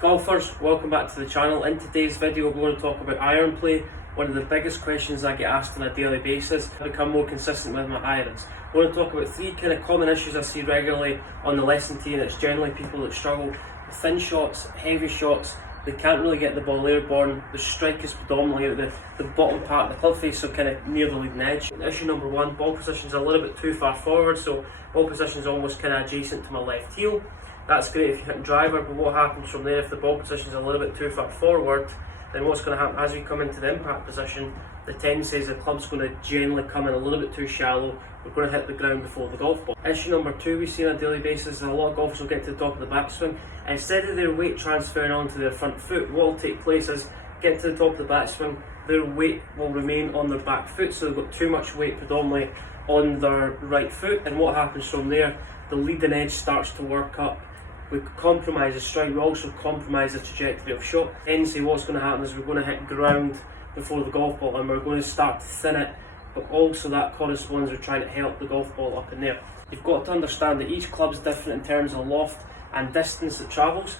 Golfers, welcome back to the channel. In today's video we're going to talk about iron play, one of the biggest questions I get asked on a daily basis. I become more consistent with my irons. We're going to talk about three kind of common issues I see regularly on the lesson tee, and it's generally people that struggle with thin shots, heavy shots. They can't really get the ball airborne. The strike is predominantly at the bottom part of the club face, so kind of near the leading edge. Issue number one, ball position is a little bit too far forward, so ball position is almost kind of adjacent to my left heel. That's great if you hit driver, but what happens from there if the ball position is a little bit too far forward, then what's going to happen as we come into the impact position, the tendency is the club's going to generally come in a little bit too shallow. We're going to hit the ground before the golf ball. Issue number two we see on a daily basis is a lot of golfers will get to the top of the backswing, and instead of their weight transferring onto their front foot, what will take place is get to the top of the backswing, their weight will remain on their back foot, so they've got too much weight predominantly on their right foot, and what happens from there, the leading edge starts to work up. We compromise the strike, we also compromise the trajectory of shot. Hence, what's going to happen is we're going to hit ground before the golf ball, and we're going to start to thin it, but also that corresponds with trying to help the golf ball up in there. You've got to understand that each club's different in terms of loft and distance it travels.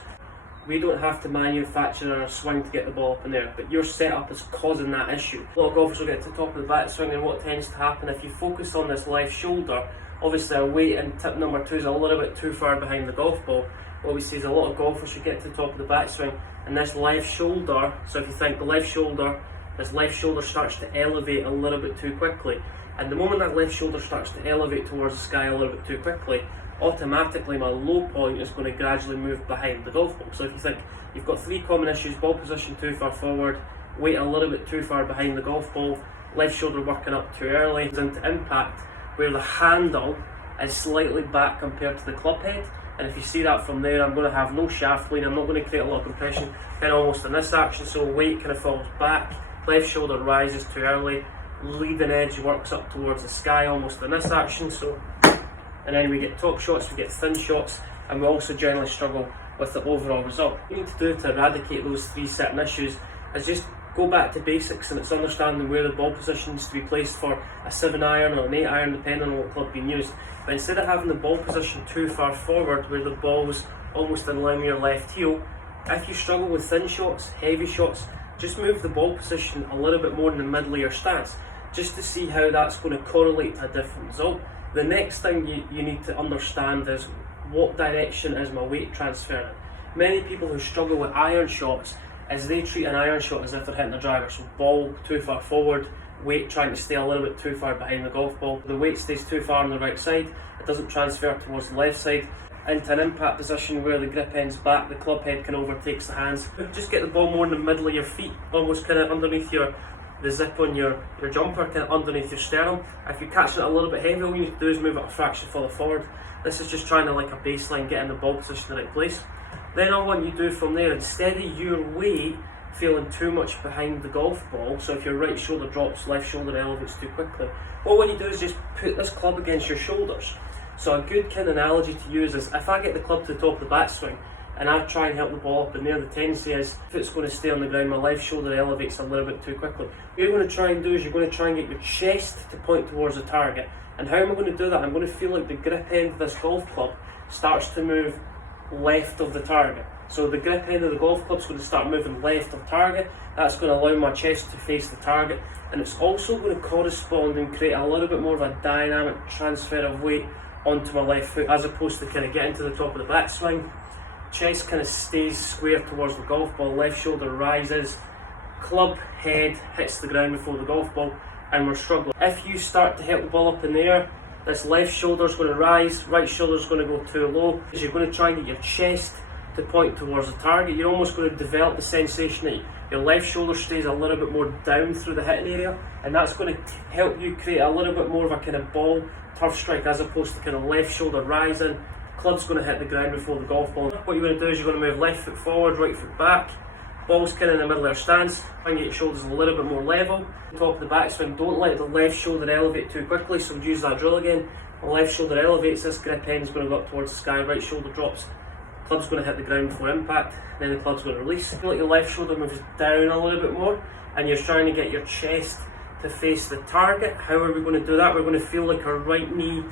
We don't have to manufacture a swing to get the ball up in there, but your setup is causing that issue. A lot of golfers will get to the top of the backswing, and what tends to happen if you focus on this left shoulder, obviously our weight in tip number two is a little bit too far behind the golf ball. What we see is a lot of golfers who get to the top of the backswing, and this left shoulder, so if you think the left shoulder, this left shoulder starts to elevate a little bit too quickly. And the moment that left shoulder starts to elevate towards the sky a little bit too quickly, automatically my low point is going to gradually move behind the golf ball. So if you think you've got three common issues: ball position too far forward, weight a little bit too far behind the golf ball, left shoulder working up too early, into impact where the handle is slightly back compared to the club head. And if you see that from there, I'm going to have no shaft lean, I'm not going to create a lot of compression, kind of almost in this action, so weight kind of falls back, left shoulder rises too early, leading edge works up towards the sky almost in this action, so, and then we get top shots, we get thin shots, and we also generally struggle with the overall result. What we need to do to eradicate those three certain issues is just go back to basics, and it's understanding where the ball position needs to be placed for a 7 iron or an 8 iron depending on what club being used. But instead of having the ball position too far forward where the ball's almost in line with your left heel, if you struggle with thin shots, heavy shots, just move the ball position a little bit more in the middle of your stance, just to see how that's going to correlate to a different result. The next thing you need to understand is what direction is my weight transferring. Many people who struggle with iron shots is they treat an iron shot as if they're hitting a driver, so ball too far forward, weight trying to stay a little bit too far behind the golf ball. The weight stays too far on the right side, it doesn't transfer towards the left side, into an impact position where the grip end's back, the club head can overtakes the hands. Just get the ball more in the middle of your feet, almost kind of underneath the zip on your jumper, kind of underneath your sternum. If you're catching it a little bit heavy, all you need to do is move it a fraction further forward. This is just trying to, like a baseline, get in the ball position in the right place. Then all what you do from there, instead of your weight feeling too much behind the golf ball, so if your right shoulder drops, left shoulder elevates too quickly, what you do is just put this club against your shoulders. So a good kind of analogy to use is if I get the club to the top of the backswing and I try and help the ball up in there, the tendency is if it's going to stay on the ground, my left shoulder elevates a little bit too quickly. What you're going to try and do is you're going to try and get your chest to point towards the target. And how am I going to do that? I'm going to feel like the grip end of this golf club starts to move left of the target. So the grip end of the golf club is going to start moving left of target. That's going to allow my chest to face the target, and it's also going to correspond and create a little bit more of a dynamic transfer of weight onto my left foot, as opposed to kind of getting to the top of the backswing. Chest kind of stays square towards the golf ball, left shoulder rises, club head hits the ground before the golf ball, and we're struggling. If you start to help the ball up in the air, this left shoulder is going to rise, right shoulder is going to go too low. You're going to try and get your chest to point towards the target. You're almost going to develop the sensation that your left shoulder stays a little bit more down through the hitting area, and that's going to help you create a little bit more of a kind of ball turf strike, as opposed to kind of left shoulder rising, club's going to hit the ground before the golf ball. What you're going to do is you're going to move left foot forward, right foot back, ball's kind of in the middle of your stance, try and get your shoulders a little bit more level. Top of the backswing, don't let the left shoulder elevate too quickly, so use that drill again. The left shoulder elevates, this grip end is going to go up towards the sky, right shoulder drops, club's going to hit the ground before impact, then the club's going to release. Feel like your left shoulder moves down a little bit more, and you're trying to get your chest to face the target. How are we going to do that? We're going to feel like our right knee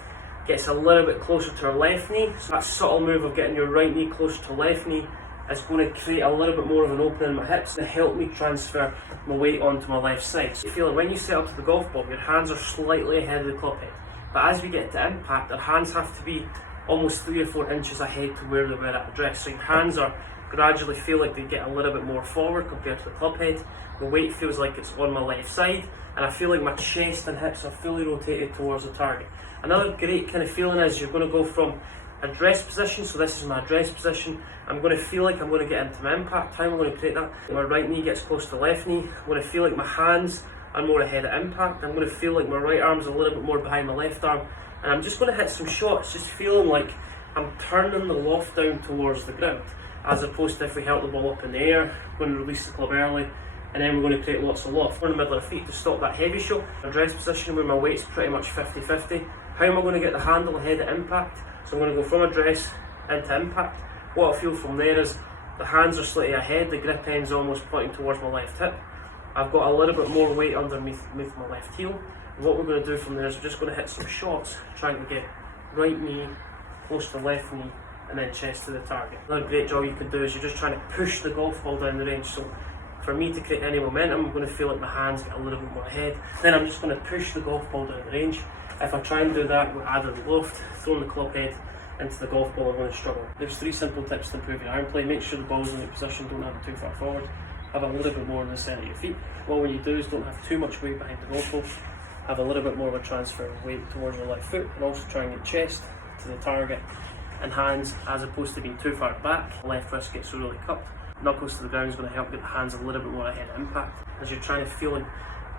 gets a little bit closer to our left knee. So that subtle move of getting your right knee closer to left knee is going to create a little bit more of an opening in my hips to help me transfer my weight onto my left side. So you feel like when you set up to the golf ball, your hands are slightly ahead of the club head. But as we get to impact, our hands have to be almost 3 or 4 inches ahead to where they were at address. So your hands are gradually feel like they get a little bit more forward compared to the club head. The weight feels like it's on my left side, and I feel like my chest and hips are fully rotated towards the target. Another great kind of feeling is you're going to go from address position, so this is my address position. I'm going to feel like I'm going to get into my impact. How am I going to create that? My right knee gets close to the left knee. I'm going to feel like my hands are more ahead of impact. I'm going to feel like my right arm's a little bit more behind my left arm, and I'm just going to hit some shots, just feeling like I'm turning the loft down towards the ground, as opposed to if we held the ball up in the air, going to release the club early, and then we're going to create lots of loft. We're in the middle of the feet to stop that heavy shot. Address position where my weight's pretty much 50-50. How am I going to get the handle ahead of impact? So I'm going to go from address into impact. What I feel from there is the hands are slightly ahead, the grip end's almost pointing towards my left hip. I've got a little bit more weight underneath my left heel. And what we're going to do from there is we're just going to hit some shots, trying to get right knee close to left knee, and then chest to the target. Another great job you can do is you're just trying to push the golf ball down the range. So for me to create any momentum, I'm going to feel like my hands get a little bit more ahead. Then I'm just going to push the golf ball down the range. If I try and do that with added loft, throwing the club head into the golf ball, I'm going to struggle. There's 3 simple tips to improve your iron play. Make sure the ball's in the position, don't have it too far forward. Have a little bit more in the centre of your feet. What when you do is don't have too much weight behind the golf ball. Have a little bit more of a transfer of weight towards your left foot, and also try and get chest to the target and hands, as opposed to being too far back. Left wrist gets really cupped. Knuckles to the ground is going to help get the hands a little bit more ahead of impact, as you're trying to feel and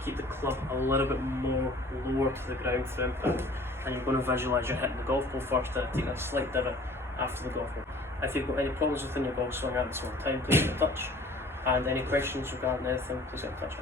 keep the club a little bit more lower to the ground through impact, and you're going to visualise you're hitting the golf ball first and taking a slight divot after the golf ball. If you've got any problems within your golf swing at this one time, please get in touch, and any questions regarding anything, please get in touch.